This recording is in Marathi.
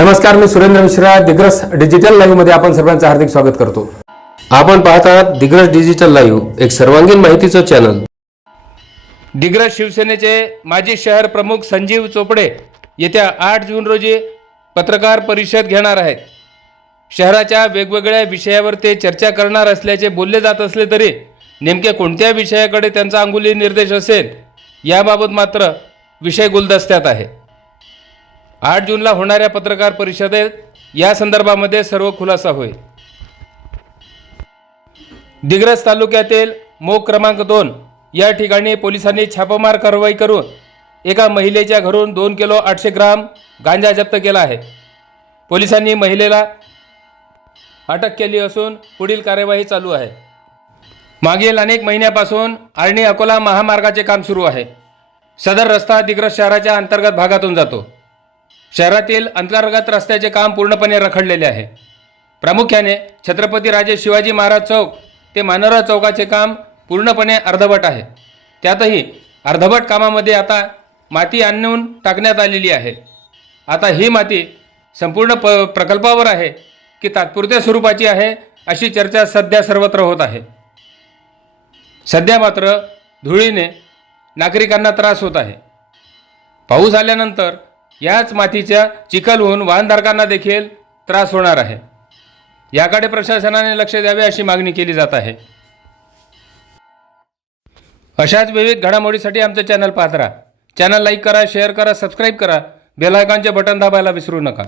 नमस्कार मी सुरेंद्र मिश्रा दिग्रस डिजिटल लाईव्हमध्ये आपण सर्वांचं हार्दिक स्वागत करतो. आपण पाहत आहात दिग्रस डिजिटल लाईव्ह एक सर्वांगीण माहितीचं चॅनल दिग्रस शिवसेनेचे माजी शहर प्रमुख संजीव चोपडे येत्या आठ जून रोजी पत्रकार परिषद घेणार आहेत. शहराच्या वेगवेगळ्या विषयावर ते चर्चा करणार असल्याचे बोलले जात असले तरी नेमके कोणत्या विषयाकडे त्यांचा अंगुली निर्देश असेल याबाबत मात्र विषय गुलदस्त्यात आहे. आठ जूनला होणाऱ्या पत्रकार परिषदेत या संदर्भामध्ये सर्व खुलासा होईल. दिग्रस तालुक्यातील मोग क्रमांक दोन या ठिकाणी पोलिसांनी छापामार कारवाई करून एका महिलेच्या घरून दोन किलो आठशे ग्राम गांजा जप्त केला आहे. पोलिसांनी महिलेला अटक केली असून पुढील कार्यवाही चालू आहे. मागील अनेक महिन्यापासून आर्णी अकोला महामार्गाचे काम सुरू आहे. सदर रस्ता दिग्रस शहराच्या अंतर्गत भागातून जातो. शहरातील अंतर्गत रस्त्याचे काम पूर्णपणे रखडलेले आहे. प्रामुख्याने छत्रपती राजे शिवाजी महाराज चौक ते मानोरा चौकाचे काम पूर्णपणे अर्धवट आहे. त्यातही अर्धवट कामामध्ये आता माती आणून टाकण्यात आलेली आहे. आता ही माती संपूर्ण प प्रकल्पावर आहे की तात्पुरत्या स्वरूपाची आहे अशी चर्चा सध्या सर्वत्र होत आहे. सध्या मात्र धुळीने नागरिकांना त्रास होत आहे. पाऊस आल्यानंतर याच मातीच्या चिखलहून वाहनधारकांना देखील त्रास होणार आहे. याकडे प्रशासनाने लक्ष द्यावे अशी मागणी केली जात आहे. अशाच विविध घडामोडीसाठी आमचं चॅनल पाहत राहा. चॅनल लाईक करा शेअर करा सबस्क्राईब करा. बेलायकॉनचे बटन दाबायला विसरू नका.